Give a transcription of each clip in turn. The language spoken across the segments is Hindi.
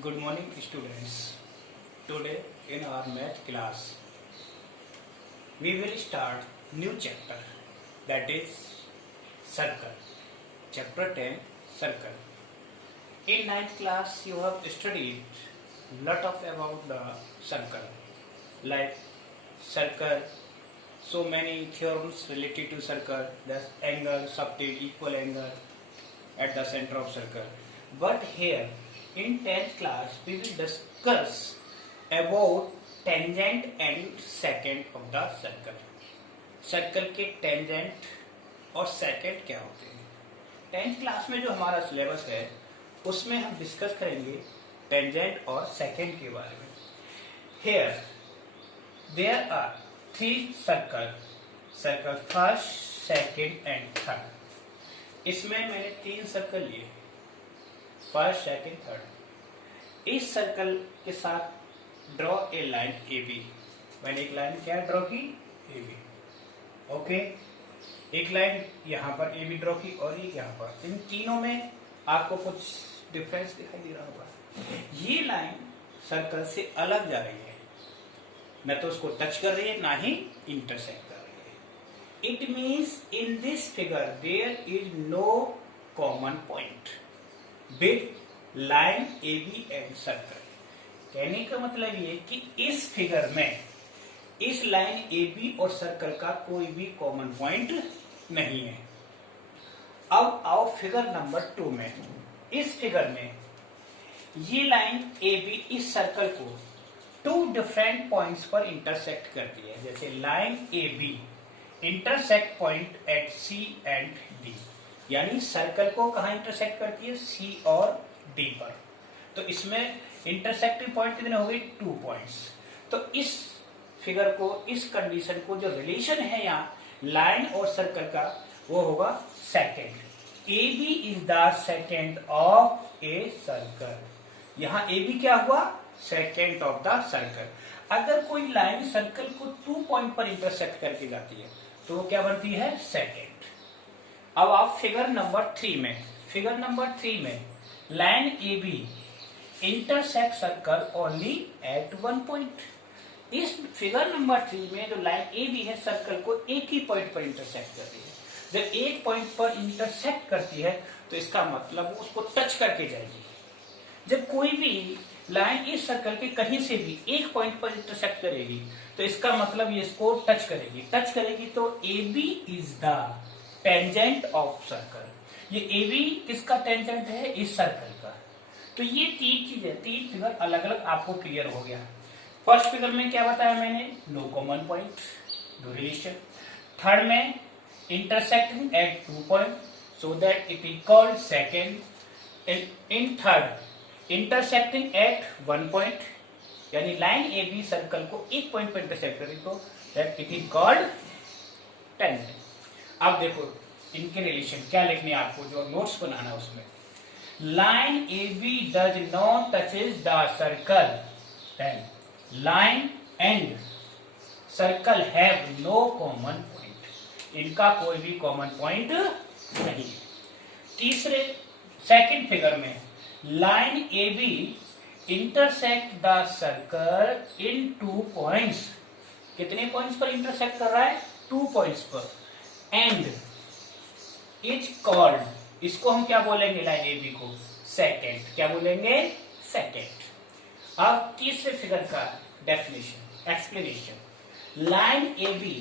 Good morning, students. Today in our math class, we will start new chapter, that is circle. Chapter 10, circle. In ninth class, you have studied lot of about the circle, like circle. So many theorems related to circle. That's angle, subtile, equal angle at the center of circle. But here in 10th class we will discuss about tangent and secant of the circle. Circle के टेंजेंट और सेकेंड क्या होते हैं. 10th क्लास में जो हमारा सिलेबस है उसमें हम डिस्कस करेंगे टेंजेंट और सेकेंड के बारे में. Here there are 3 circle first, second and third. इसमें मैंने 3 सर्कल लिए, फर्स्ट, सेकेंड, थर्ड. इस सर्कल के साथ draw a line A B. मैंने एक लाइन क्या ड्रॉ की, ए बी. ओके, एक लाइन यहाँ पर ए बी ड्रॉ की और एक यहाँ पर. इन तीनों में आपको कुछ डिफरेंस दिखाई दे रहा होगा. ये लाइन सर्कल से अलग जा रही है, न तो उसको टच कर रही है ना ही इंटरसेक्ट कर रही है. It means in this figure there is no common point with line A B and circle. कहने का मतलब ये कि इस फिगर में इस लाइन ए बी और सर्कल का कोई भी कॉमन पॉइंट नहीं है. अब आओ फिगर नंबर 2 में. इस फिगर में ये लाइन ए बी इस सर्कल को 2 डिफरेंट पॉइंट्स पर इंटरसेक्ट करती है. जैसे line A B intersect point at C and D, यानी सर्कल को कहां इंटरसेक्ट करती है, सी और डी पर. तो इसमें इंटरसेक्टिंग पॉइंट कितने हो गए, 2 पॉइंट्स. तो इस फिगर को, इस कंडीशन को, जो रिलेशन है यहाँ लाइन और सर्कल का, वो होगा second. A B is the second of a circle. यहाँ ए बी क्या हुआ, सेकेंड ऑफ द सर्कल. अगर कोई लाइन सर्कल को 2 पॉइंट पर इंटरसेक्ट करके जाती है तो वो क्या बनती है, सेकेंड. अब आप फिगर नंबर 3 में, फिगर नंबर 3 में line A B intersect circle only at 1 point. इस फिगर नंबर 3 में जो लाइन ए बी है सर्कल को एक ही पॉइंट पर इंटरसेक्ट करती है. जब एक पॉइंट पर इंटरसेक्ट करती है तो इसका मतलब उसको टच करके जाएगी. जब कोई भी लाइन इस सर्कल के कहीं से भी एक पॉइंट पर इंटरसेक्ट करेगी तो इसका मतलब ये इसको टच करेगी. टच करेगी तो A B is the tangent of circle. ये ए बी किसका टेंजेंट है, इस सर्कल का. तो ये 3 चीजें, 3 फिगर अलग अलग आपको क्लियर हो गया. फर्स्ट फिगर में क्या बताया मैंने, no common point, no relation. Third में intersecting at 2 point so that it is called secant. In third intersecting at 1 point, यानी लाइन ए बी सर्कल को एक पॉइंट पर इंटरसेक्ट करें तो that it is called tangent. अब देखो इनके रिलेशन क्या लिखने हैं आपको, जो नोट्स बनाना है उसमें. Line A B does not touches the circle, then line and circle have no common point. इनका कोई भी कॉमन पॉइंट नहीं. तीसरे सेकंड फिगर में line A B intersect the circle in 2 points. कितने पॉइंट्स पर इंटरसेक्ट कर रहा है, 2 पॉइंट्स पर. एंड इज कॉल्ड, इसको हम क्या बोलेंगे, लाइन ए बी को सेकेंड. क्या बोलेंगे, सेकेंड. अब तीसरे फिगर का definition, explanation. Line A B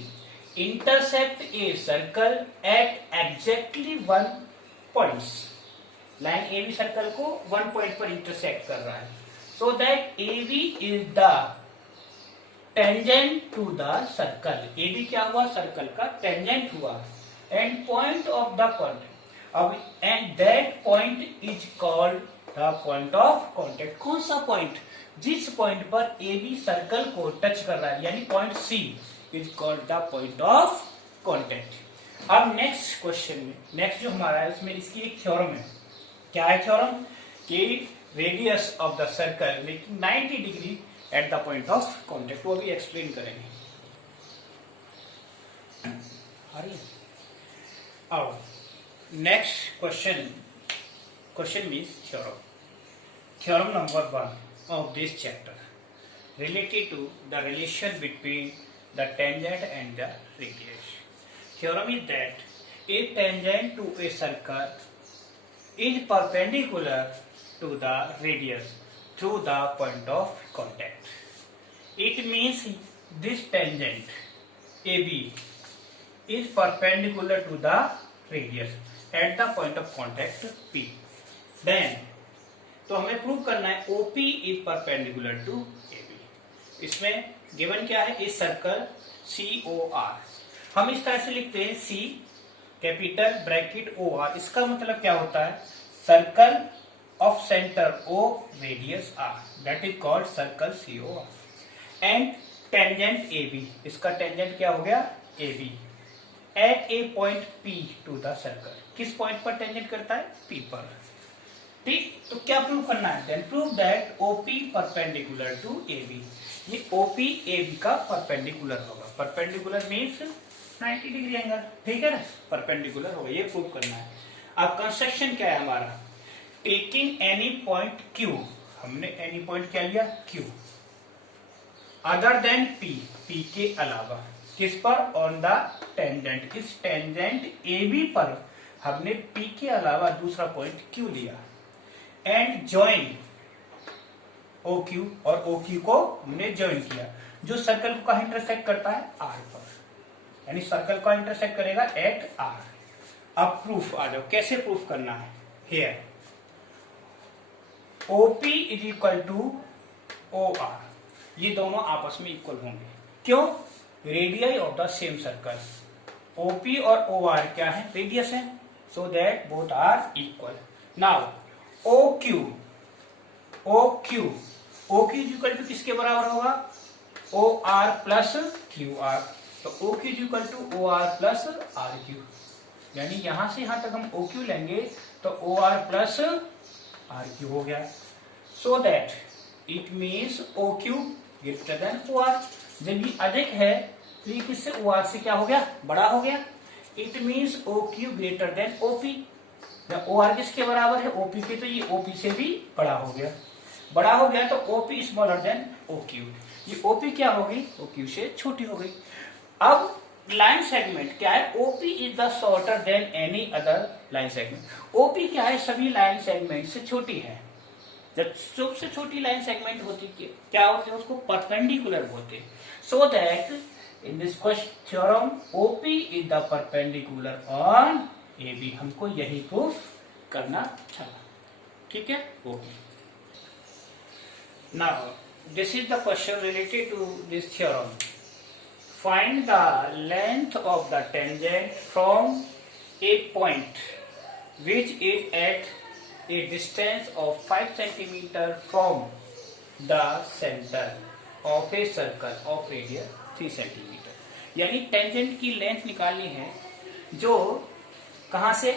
intersect a circle at exactly 1 points. Line A B circle को 1 पॉइंट पर इंटरसेक्ट कर रहा है. So that A B is the tangent to the circle. A B क्या हुआ, सर्कल का टेंजेंट हुआ. And point of the contact. अब and that point is called the point of contact. कौन सा पॉइंट, जिस पॉइंट पर ए बी सर्कल को टच कर रहा है, यानी point C is called the point of contact. अब नेक्स्ट क्वेश्चन में, नेक्स्ट जो हमारा है उसमें इसकी एक थ्योरम है. क्या है थ्योरम, कि radius of the circle making 90 degree at the point of contact. वो भी एक्सप्लेन करेंगे. अब next question means theorem. Theorem number 1 of this chapter related to the relation between the tangent and the radius. Theorem is that a tangent to a circle is perpendicular to the radius through the point of contact. It means this tangent AB is perpendicular to the radius at the point of contact P. Then तो हमें प्रूव करना है OP is perpendicular to AB. इसमें गिवन क्या है, इस सर्कल COR. हम इस तरह से लिखते हैं C कैपिटल ब्रैकेट OR. इसका मतलब क्या होता है, circle of centre O radius R, that is called circle COR. And tangent AB, इसका टेंजेंट क्या हो गया AB at a point P to the circle. किस पॉइंट पर टेंजेंट करता है, P पर. ठीक, तो क्या प्रूव करना है, then prove that OP perpendicular to AB. ये OP AB का परपेंडिकुलर होगा. Perpendicular means 90 degree angle. ठीक है ना, परपेंडिकुलर होगा, ये प्रूव करना है. अब कंस्ट्रक्शन क्या है हमारा, टेकिंग एनी पॉइंट Q. हमने एनी पॉइंट क्या लिया, Q, अदर देन P के अलावा. किस पर, ऑन द टेंजेंट. इस टेंजेंट AB पर हमने P के अलावा दूसरा पॉइंट Q लिया. एंड ज्वाइन OQ, और OQ को हमने ज्वाइन किया, जो सर्कल को कहां इंटरसेक्ट करता है, R पर. यानी सर्कल को इंटरसेक्ट करेगा एट R. अब प्रूफ आ जाओ, कैसे प्रूफ करना है. Here OP is equal to OR. ये दोनों आपस में इक्वल होंगे. क्यों, radius of the same circle. OP और OR क्या है, रेडियस है, so that both are equal. Now OQ is equal to किसके बराबर होगा, OR प्लस QR. तो OQ is equal to OR plus RQ. यानी यहां से यहां तक हम OQ लेंगे तो OR प्लस RQ हो गया. सो that it means OQ greater than OR. जब ये अधिक है तो ये किससे, OR से क्या हो गया, बड़ा हो गया. It means OQ greater than OP. जब OR किसके बराबर है, OP के, तो ये OP से भी बड़ा हो गया. बड़ा हो गया तो OP स्मॉलर देन OQ. ये OP क्या होगी, OQ से छोटी हो गई. अब लाइन सेगमेंट क्या है, OP is the shorter than any other line segment. OP क्या है, सभी लाइन सेगमेंट से छोटी है. जब सबसे छोटी लाइन सेगमेंट होती क्या होती है, उसको परपेंडिकुलर बोलते हैं. So that in this theorem OP is the perpendicular on AB. हमको यही प्रूफ करना था. ठीक है, okay. Now this is the question related to this theorem. Find the length of the tangent from a point which is at a distance of 5 centimeter from the center of a circle of radius 3 centimeter. यानी टेंजेंट की लेंथ निकालनी है जो कहां से,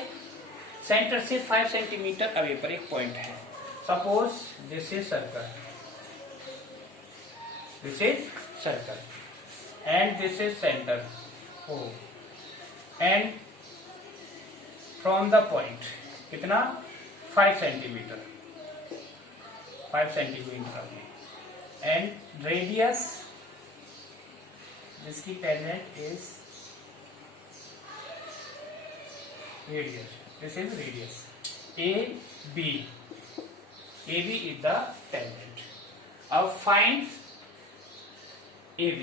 सेंटर से 5 सेंटीमीटर अवे पर एक पॉइंट है. Suppose this is circle, and this is centre O, and from the point कितना, 5 सेंटीमीटर एंड रेडियस जिसकी tangent is radius, this is radius AB is the tangent. अब फाइंड AB,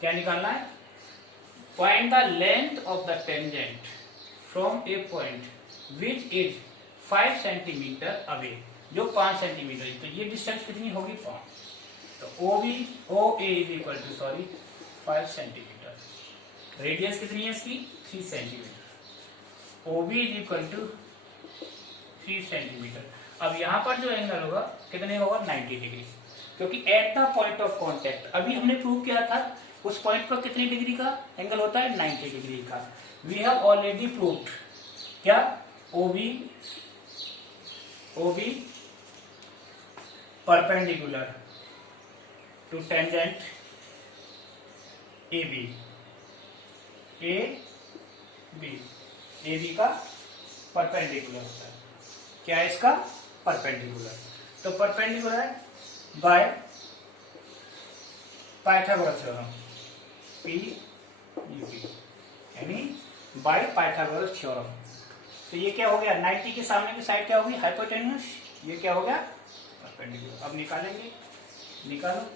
क्या निकालना है, find the length of the tangent from a point which is 5 centimetre away, जो 5 सेंटीमीटर. तो ये डिस्टेंस कितनी होगी, 5. तो OA is equal to 5 centimetre. Radius कितनी है इसकी, 3 centimetre. OB is equal to 3 centimetre. अब यहां पर जो एंगल होगा कितने होगा, 90 डिग्री. क्योंकि at the point of contact, अभी हमने प्रूव किया था उस पॉइंट पर कितनी डिग्री का एंगल होता है, 90 डिग्री का. वी हैव ऑलरेडी प्रूव्ड क्या, OB perpendicular to tangent AB का परपेंडिकुलर होता है. क्या है इसका, परपेंडिकुलर. तो परपेंडिकुलर है बाय पाइथागोरस थ्योरम, PUT, यानी बाय पाइथागोरस थ्योरम। तो ये क्या हो गया, 90 के सामने की साइड क्या होगी, हाइपोटेन्यूस, ये क्या हो गया, परपेंडिकुलर। अब निकालेंगे, निकालो।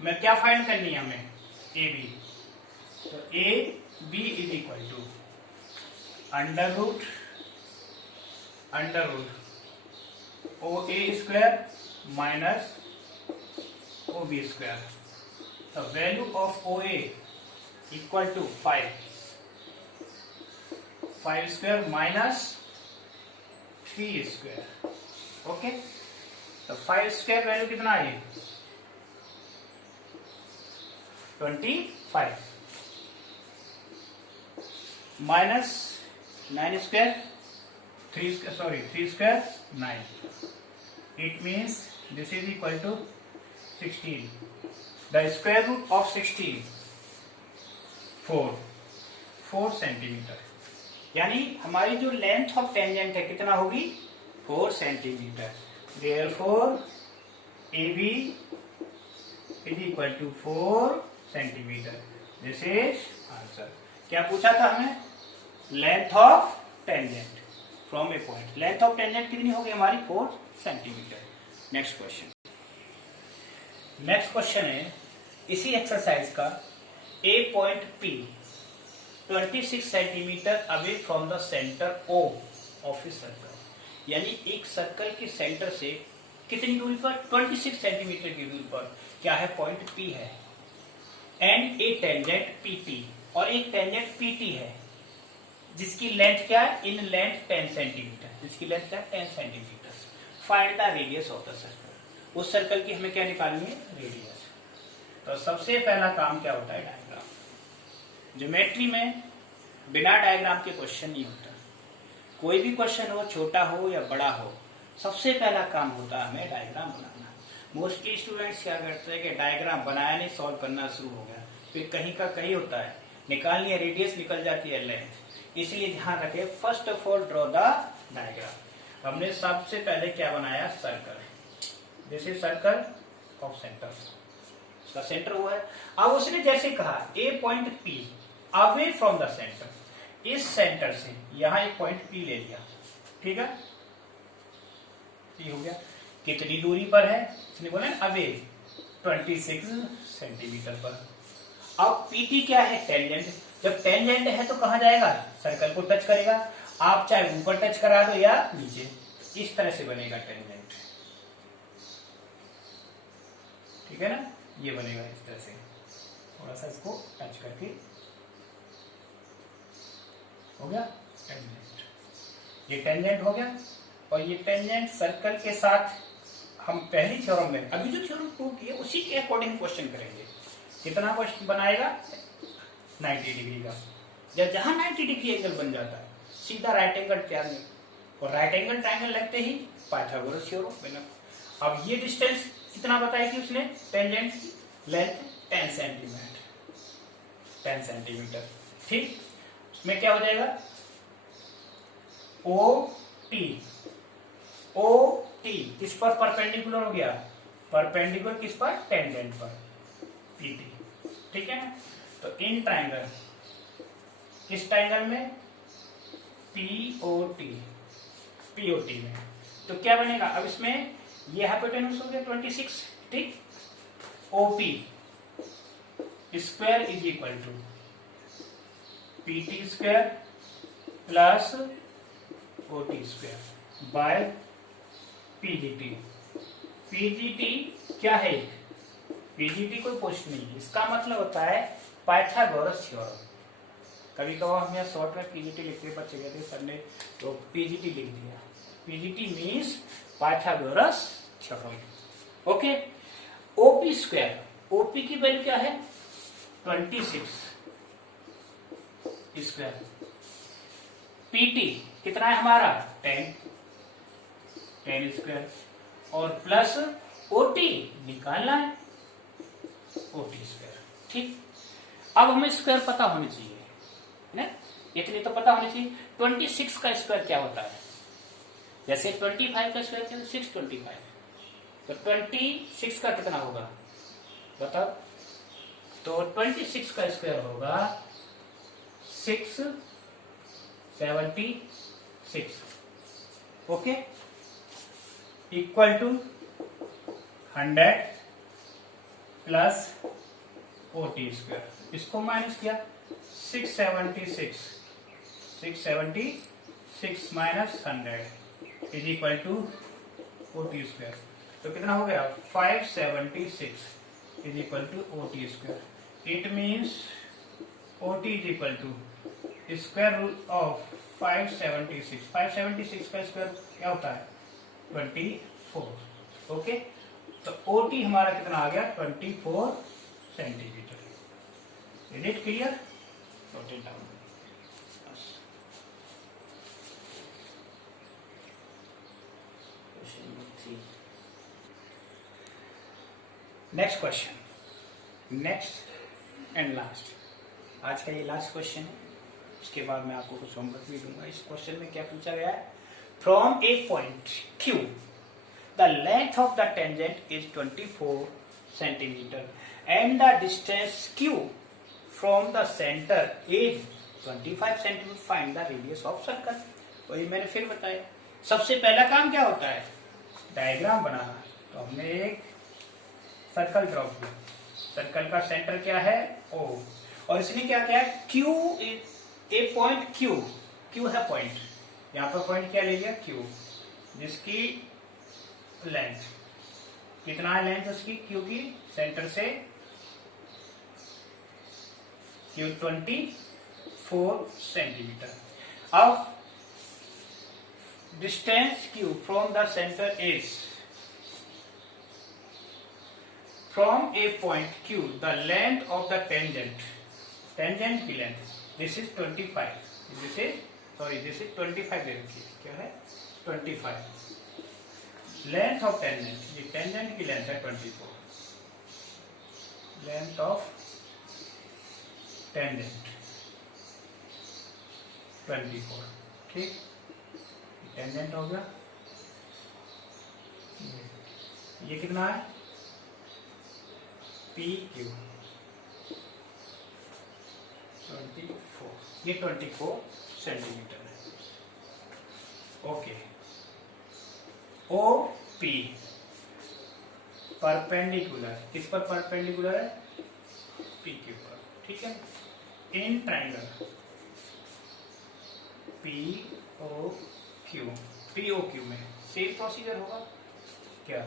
मैं क्या फाइंड करनी है हमें, AB। तो AB is equal to under root OA square minus OB square. The value of OA equal to 5 square minus 3 square. Okay, तो 5 स्क्वायर वैल्यू कितना है, 25 minus 9 square 3 square 9। It means this is equal to 16। The square root of 16 4 centimetre. यानी हमारी जो लेंथ ऑफ टेंजेंट है कितना होगी, 4 centimetre. Therefore AB is equal to 4 centimetre. This is answer. क्या पूछा था हमें, length of tangent from a point. Length of tangent कितनी होगी हमारी, 4 सेंटीमीटर। नेक्स्ट क्वेश्चन है इसी एक्सरसाइज का, a point P 26 centimetre away from the centre O of a circle. यानी एक सर्कल के सेंटर से कितनी दूरी पर, 26 सेंटीमीटर की दूरी पर क्या है, पॉइंट P है। एंड ए टेंजेंट PT, और एक टेंजेंट PT है जिसकी लेंथ क्या है, इन लेंथ 10 सेंटीमीटर, जिसकी लेंथ क्या है, 10 centimetre. Find the radius of the circle. उस सर्कल की हमें क्या निकालनी है, रेडियस। तो सबसे पहला काम क्या होता है, डायग्राम। ज्योमेट्री में बिना डायग्राम के क्वेश्चन नहीं होता। कोई भी क्वेश्चन हो, छोटा हो या बड़ा हो, सबसे पहला काम होता है हमें डायग्राम बनाना। मोस्टली स्टूडेंट्स क्या करते हैं कि डायग्राम बनाया नहीं, सॉल्व करना शुरू हो गया, फिर कहीं का कहीं होता है, निकालनी है रेडियस, निकल जाती है लेंथ। इसलिए ध्यान रखें, first of all draw the diagram. हमने सबसे पहले क्या बनाया, circle. This is circle of centre, उसका सेंटर हुआ है। अब उसने जैसे कहा a point P away from the centre, इस सेंटर से यहां एक पॉइंट P ले लिया, ठीक है, ये हो गया। कितनी दूरी पर है, इसने बोला अवे 26 सेंटीमीटर पर। अब PT क्या है, टेंजेंट। जब टेंजेंट है तो कहां जाएगा, सर्कल को टच करेगा। आप चाहे ऊपर टच करा दो या नीचे, इस तरह से बनेगा टेंजेंट, ठीक है ना, ये बनेगा इस तरह से। थोड़ा सा इसको टच करके हो गया टेंजेंट। ये टेंजेंट हो गया, और ये टेंजेंट सर्कल के साथ हम पहली थ्योरम में, अभी जो थ्योरम प्रूव किए उसी के अकॉर्डिंग क्वेश्चन करेंगे। कितना क्वेश्चन बनाएगा, 90 डिग्री का। जब जहां 90 डिग्री एंगल बन जाता है, सीधा राइट एंगल ट्रायंगल, और राइट एंगल ट्रायंगल लगते ही पाइथागोरस थ्योरम बना। अब ये डिस्टेंस कितना बताया कि उसने, टेंजेंट लेंथ 10 सेंटीमीटर, ठीक। उसमें क्या हो जाएगा, OT किस पर, परपेंडिकुलर हो गया, परपेंडिकुलर किस पर, टेंजेंट पर, PT, ठीक है ना। तो इन ट्रायंगल, किस ट्रायंगल में, POT में, तो क्या बनेगा, अब इसमें ये हाइपोटेन्यूज हो गया 26, ठीक। OP square is equal to PT square plus OT square by PGT क्या है, PGT कोई क्वेश्चन नहीं है, इसका मतलब होता है पाइथागोरस थ्योरम। कभी कभार हम यहाँ शॉर्ट में PGT लिखते बच्चे कहते हैं सर ने तो PGT लिख दिया। PGT means Pythagoras theorem. Okay, OP square, OP की वैल्यू क्या है, 26 स्क्वायर। PT कितना है हमारा, 10 स्क्वायर, और प्लस OT निकालना है, OT स्क्वायर, ठीक। अब हमें स्क्वायर पता होनी चाहिए ना, इतनी तो पता होनी चाहिए। 26 का स्क्वायर क्या होता है, जैसे 25 का स्क्वायर किया 625, तो 26 का कितना होगा बताओ। तो 26 का स्क्वायर होगा 676, okay, equal to 100 plus OT square. इसको माइनस किया 676 minus 100 is equal to OT square. तो कितना हो गया 576 is equal to OT square. It means OT is equal to square root of 576। 576 का स्क्वायर क्या होता है 24, ओके। तो OT हमारा कितना आ गया 24 centimetre. Is it clear? Note it down. Next question, next and last, आज का ये लास्ट क्वेश्चन है। इसके बाद मैं आपको कुछ होमवर्क भी दूंगा। इस क्वेश्चन में क्या पूछा गया है, from a point Q the length of the tangent is 24 centimetre and the distance Q from the centre is 25 centimetre, find the radius of circle. वही मैंने फिर बताया, सबसे पहला काम क्या होता है डायग्राम बनाना। तो हमने एक सर्कल ड्रॉ किया, सर्कल का सेंटर क्या है O, और इसने क्या किया Q, ए पॉइंट Q है पॉइंट, यहाँ पर पॉइंट क्या ले लिया Q, जिसकी लेंथ कितना है, लेंथ उसकी Q की सेंटर से Q 24 सेंटीमीटर। अब distance Q from the centre is, from a point Q the length of the tangent, tangent की length this is 25, this is 25 दे रखी है, क्या है 25। लेंथ ऑफ टेंजेंट, ये टेंजेंट की लेंथ है 24, लेंथ ऑफ टेंजेंट 24, ठीक। टेंजेंट हो गया, ये कितना है PQ 24, ये 24 सेंटीमीटर है, ओके। OP परपेंडिकुलर, किस पर परपेंडिकुलर है PQ पर, ठीक है। इन ट्राइंगल POQ में सेम प्रोसीजर होगा क्या,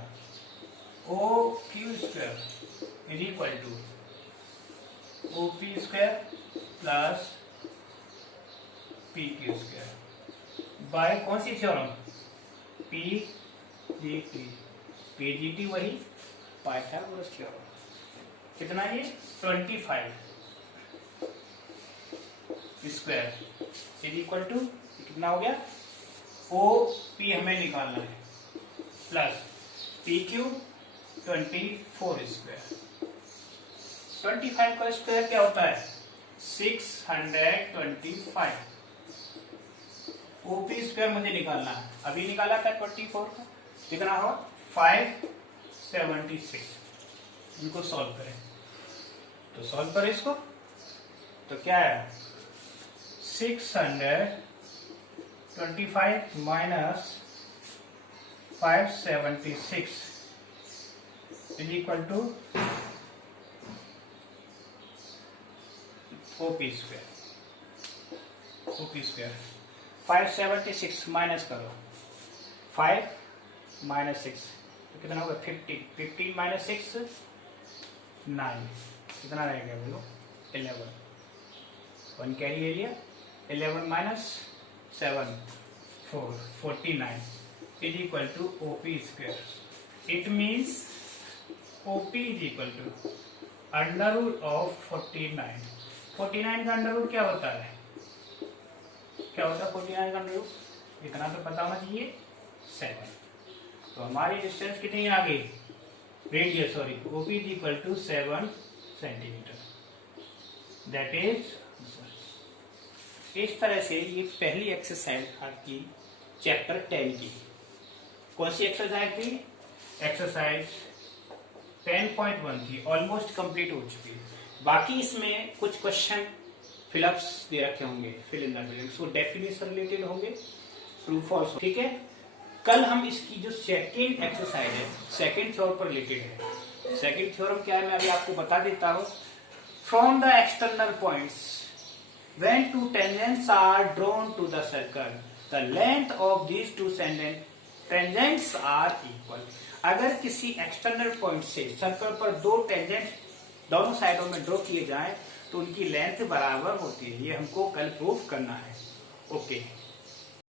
OQ square is equal to OP square plus PQ square by कौन सी थ्योरम PGT वही पाइथागोरस थ्योरम। कितना ये 25 स्क्वायर इज इक्वल टू कितना हो गया OP हमें निकालना है प्लस PQ 24 स्क्वायर। 25 का स्क्वायर क्या होता है 625। OP स्क्वायर मुझे निकालना है, अभी निकाला था 24 का, कितना हो 576। इनको सॉल्व करें, तो सॉल्व करें इसको, तो क्या है 625 minus 576 is equal to OP square 576 minus करो 5 माइनस 6 तो कितना होगा 50, 15 माइनस 6 9, कितना रहेगा बोलो 11, 1 carry area 11 minus 7 4 49 is equal to OP square. It means OP is equal to under root of 49। 49 का अंडर रूट क्या होता है, क्या होता है 49 का अंडर रूट, इतना तो पता होना चाहिए 7। तो हमारी डिस्टेंस कितनी आ गई radius, sorry OP is equal to 7 centimetre, that is. इस तरह से ये पहली एक्सरसाइज आपकी चैप्टर 10 की। कौन सी एक्सरसाइज थी? एक्सरसाइज 10.1 थी, ऑलमोस्ट कंप्लीट हो चुकी है। बाकी इसमें कुछ क्वेश्चन फिलअप्स दे रखे होंगे, फिल इन द ब्लैंक्स, वो डेफिनेशन रिलेटेड होंगे, ट्रू फॉल्स, ठीक है। कल हम इसकी जो सेकेंड एक्सरसाइज है, सेकेंड थ्योरम पर रिलेटेड है। सेकेंड थ्योरम क्या है मैं अभी आपको बता देता हूं। From the external points when two tangents are drawn to the circle, the length of these two tangents are equal. अगर किसी एक्सटर्नल पॉइंट से सर्कल पर दो टेंजेंट दोनों साइडों में ड्रॉ किए जाएं तो उनकी लेंथ बराबर होती है। ये हमको कल प्रूफ करना है। ओके।